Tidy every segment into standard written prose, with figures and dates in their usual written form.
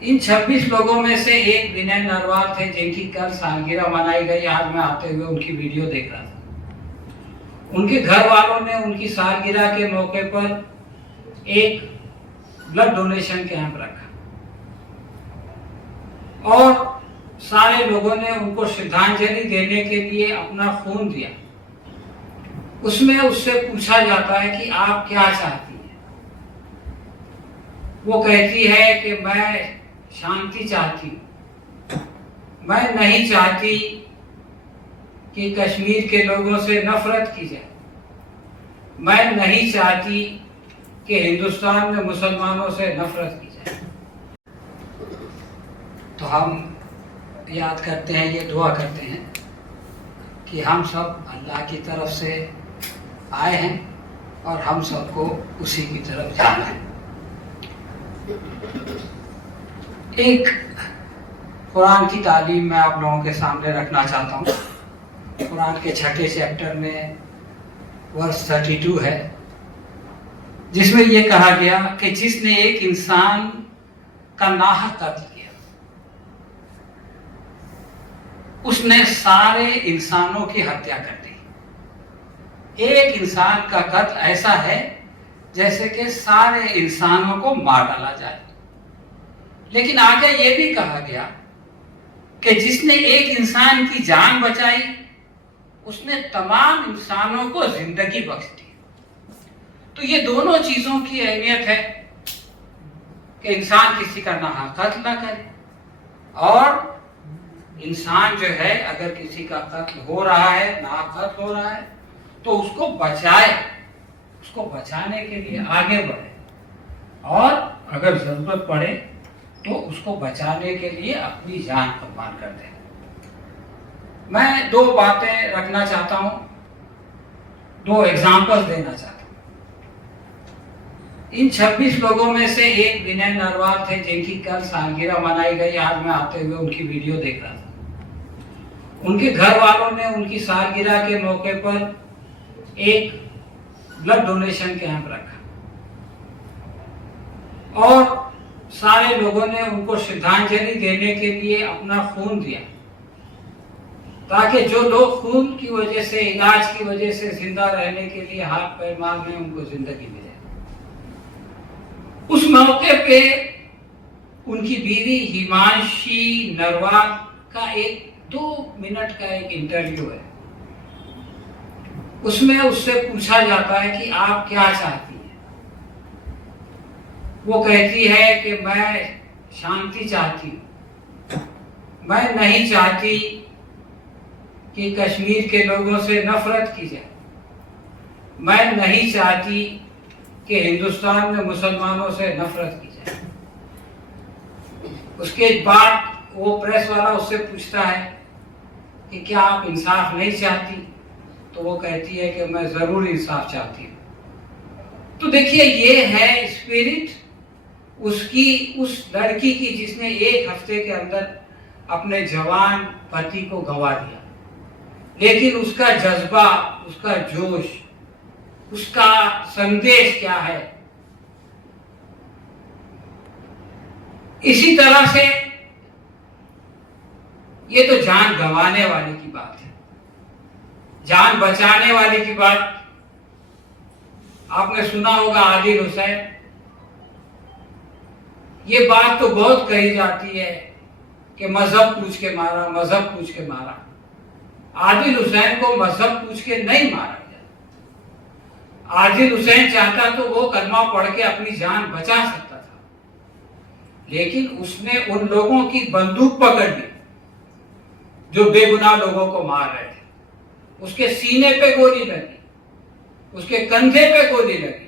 इन 26 लोगों में से एक विनय नरवाल थे जिनकी कल सालगिरह मनाई गई। आज मैं आते हुए उनकी वीडियो देख रहा था। उनके घर वालों ने उनकी सालगिरह के मौके पर एक ब्लड डोनेशन कैंप रखा और सारे लोगों ने उनको श्रद्धांजलि देने के लिए अपना खून दिया। उसमें उससे पूछा जाता है कि आप क्या चाहती हैं। वो कहती है कि मैं शांति चाहती हूँ, मैं नहीं चाहती कि कश्मीर के लोगों से नफरत की जाए, मैं नहीं चाहती कि हिंदुस्तान में मुसलमानों से नफरत की जाए। तो हम याद करते हैं, ये दुआ करते हैं कि हम सब अल्लाह की तरफ से आए हैं और हम सबको उसी की तरफ जाना है। एक कुरान की तालीम मैं आप लोगों के सामने रखना चाहता हूँ। कुरान के 6ठे चैप्टर में वर्स 32 है, जिसमें ये कहा गया कि जिसने एक इंसान का नाहक कत्ल किया, उसने सारे इंसानों की हत्या कर दी। एक इंसान का कत्ल ऐसा है जैसे कि सारे इंसानों को मार डाला जाए। लेकिन आगे ये भी कहा गया कि जिसने एक इंसान की जान बचाई, उसने तमाम इंसानों को जिंदगी बख्श दी। तो ये दोनों चीजों की अहमियत है कि इंसान किसी का नाहक कत्ल न करे, और इंसान जो है अगर किसी का कत्ल हो रहा है, नाहक कत्ल हो रहा है, तो उसको बचाए, उसको बचाने के लिए आगे बढ़े, और अगर जरूरत पड़े तो उसको बचाने के लिए अपनी जान कुर्बान कर दे। मैं दो बातें रखना चाहता हूं, दो एग्जाम्पल देना चाहता हूं। इन 26 लोगों में से एक विनय नरवाल थे जिनकी कल सालगिरह मनाई गई। आज मैं आते हुए उनकी वीडियो देख रहा था। उनके घर वालों ने उनकी सालगिरह के मौके पर एक ब्लड डोनेशन कैंप रखा और सारे लोगों ने उनको श्रद्धांजलि देने के लिए अपना खून दिया, ताकि जो लोग खून की वजह से, इलाज की वजह से जिंदा रहने के लिए हाथ पैर मार रहे हैं, उनको जिंदगी मिले। उस मौके पे उनकी बीवी हिमांशी नरवाल का एक 2 मिनट का एक इंटरव्यू है। उसमें उससे पूछा जाता है कि आप क्या चाहती हैं। वो कहती है कि मैं शांति चाहती हूँ, मैं नहीं चाहती कि कश्मीर के लोगों से नफरत की जाए, मैं नहीं चाहती कि हिंदुस्तान में मुसलमानों से नफरत की जाए। उसके बाद वो प्रेस वाला उससे पूछता है कि क्या आप इंसाफ नहीं चाहती, तो वो कहती है कि मैं जरूर इंसाफ चाहती हूँ। तो देखिए, ये है स्पिरिट उसकी, उस लड़की की जिसने 1 हफ्ते के अंदर अपने जवान पति को गंवा दिया, लेकिन उसका जज्बा, उसका जोश, उसका संदेश क्या है। इसी तरह से ये तो जान गंवाने वाले की बात है, जान बचाने वाले की बात आपने सुना होगा। आदिल हुसैन, ये बात तो बहुत कही जाती है कि मजहब पूछ के मारा, मजहब पूछ के मारा। आदिल हुसैन को मजहब पूछ के नहीं मारा गया। आदिल हुसैन चाहता तो वो कलमा पढ़ के अपनी जान बचा सकता था, लेकिन उसने उन लोगों की बंदूक पकड़ ली जो बेगुनाह लोगों को मार रहे थे। उसके सीने पे गोली लगी, उसके कंधे पे गोली लगी,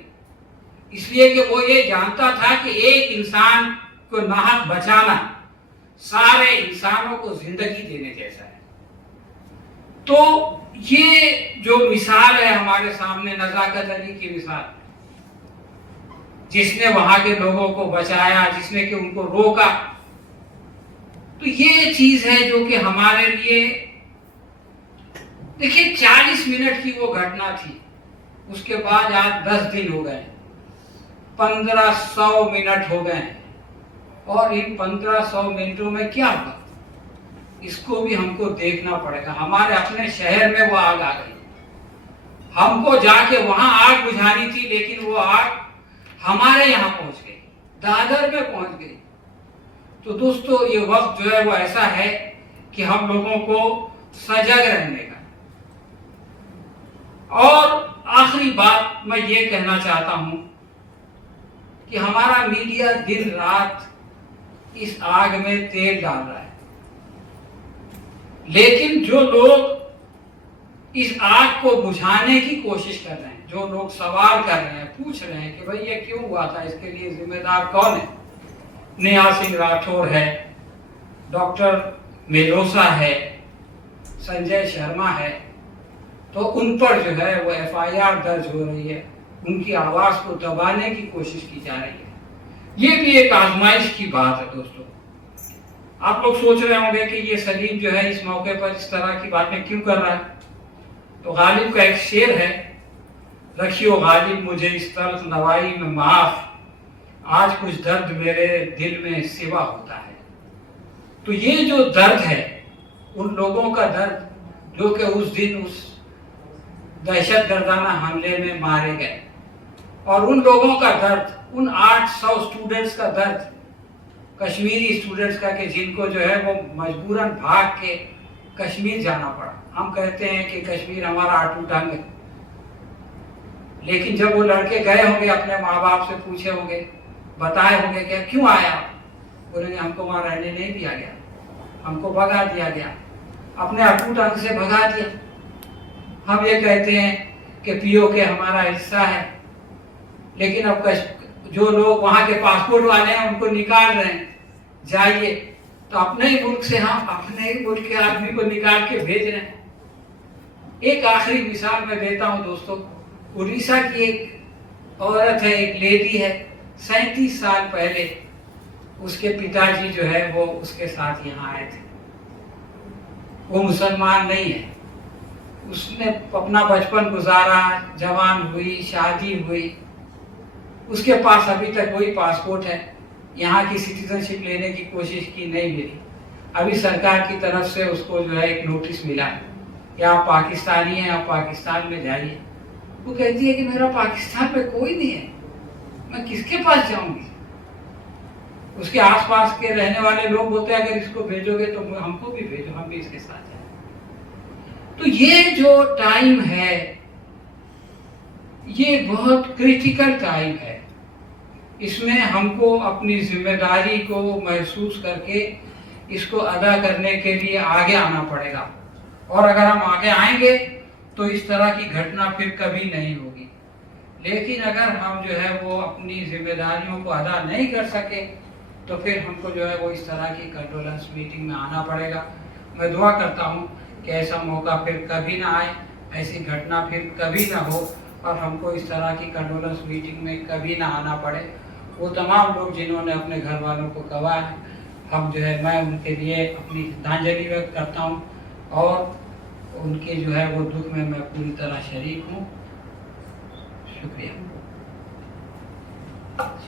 इसलिए कि वो ये जानता था कि एक इंसान को नाहक बचाना सारे इंसानों को जिंदगी देने जैसा है। तो ये जो मिसाल है हमारे सामने, नजाकत अली की मिसाल, जिसने वहां के लोगों को बचाया, जिसने कि उनको रोका, तो ये चीज है जो कि हमारे लिए, देखिए 40 मिनट की वो घटना थी, उसके बाद आज 10 दिन हो गए, 1500 मिनट हो गए, और इन 1500 मिनटों में क्या हुआ, इसको भी हमको देखना पड़ेगा। हमारे अपने शहर में वो आग आ गई, हमको जाके वहां आग बुझानी थी, लेकिन वो आग हमारे यहाँ पहुंच गई, दादर में पहुंच गई। तो दोस्तों, ये वक्त जो है वो ऐसा है कि हम लोगों को सजग रहने का। और आखिरी बात मैं ये कहना चाहता हूं कि हमारा मीडिया दिन रात इस आग में तेल डाल रहा है, लेकिन जो लोग इस आग को बुझाने की कोशिश कर रहे हैं, जो लोग सवाल कर रहे हैं, पूछ रहे हैं कि भाई ये क्यों हुआ था, इसके लिए जिम्मेदार कौन है, नेहा सिंह राठौर है, डॉक्टर मेलोसा है, संजय शर्मा है, तो उन पर जो है वो एफआईआर दर्ज हो रही है, उनकी आवाज को दबाने की कोशिश की जा रही है। ये भी एक आजमाइश की बात है दोस्तों। आप लोग सोच रहे होंगे कि ये सलीम जो है इस मौके पर इस तरह की बातें क्यों कर रहा है। तो गालिब का एक शेर है, रखियो गालिब मुझे इस तल्ख नवाई में माफ, आज कुछ दर्द मेरे दिल में सिवा होता है। तो ये जो दर्द है, उन लोगों का दर्द जो कि उस दिन उस दहशतगर्दाना हमले में मारे गए, और उन लोगों का दर्द, उन 800 स्टूडेंट्स का दर्द, कश्मीरी स्टूडेंट्स का, कि जिनको जो है वो मजबूरन भाग के कश्मीर जाना पड़ा। हम कहते हैं कि कश्मीर हमारा अटूट अंग है, लेकिन जब वो लड़के गए होंगे, अपने माँ बाप से पूछे होंगे, बताए होंगे कि क्यों आया, बोलेंगे हमको वहां रहने नहीं दिया गया, हमको भगा दिया गया, अपने अटूट अंग से भगा दिया। हम ये कहते हैं कि पीओके हमारा हिस्सा है, लेकिन अब जो लोग वहां के पासपोर्ट वाले हैं उनको निकाल रहे हैं, जाइए, तो अपने ही मुल्क से हम अपने ही मुल्क के आदमी को निकाल के भेज रहे हैं। एक आखिरी मिसाल मैं देता हूं दोस्तों, उड़ीसा की एक औरत है, एक लेडी है, 37 साल पहले उसके पिताजी जो है वो उसके साथ यहाँ आए थे। वो मुसलमान नहीं है, उसने अपना बचपन गुजारा, जवान हुई, शादी हुई, उसके पास अभी तक वही पासपोर्ट है, यहाँ की सिटीजनशिप लेने की कोशिश की, नहीं मिली। अभी सरकार की तरफ से उसको जो है एक नोटिस मिला है कि आप पाकिस्तानी हैं, आप पाकिस्तान में जाइए। वो कहती है कि मेरा पाकिस्तान में कोई नहीं है, मैं किसके पास जाऊंगी। उसके आसपास के रहने वाले लोग बोलते हैं अगर इसको भेजोगे तो हमको भी भेजो, हम भी इसके साथ जाएं। तो ये जो टाइम है, ये बहुत क्रिटिकल टाइम है। इसमें हमको अपनी जिम्मेदारी को महसूस करके इसको अदा करने के लिए आगे आना पड़ेगा, और अगर हम आगे आएंगे तो इस तरह की घटना फिर कभी नहीं होगी। लेकिन अगर हम जो है वो अपनी जिम्मेदारियों को अदा नहीं कर सके तो फिर हमको जो है वो इस तरह की कंडोलेंस मीटिंग में आना पड़ेगा। मैं दुआ करता हूँ कि ऐसा मौका फिर कभी ना आए, ऐसी घटना फिर कभी ना हो, और हमको इस तरह की कंडोलेंस मीटिंग में कभी ना आना पड़े। वो तमाम लोग जिन्होंने अपने घर वालों को गंवाया है, हम जो है मैं उनके लिए अपनी श्रद्धांजलि व्यक्त करता हूँ, और उनके जो है वो दुख में मैं पूरी तरह शरीक हूँ। शुक्रिया।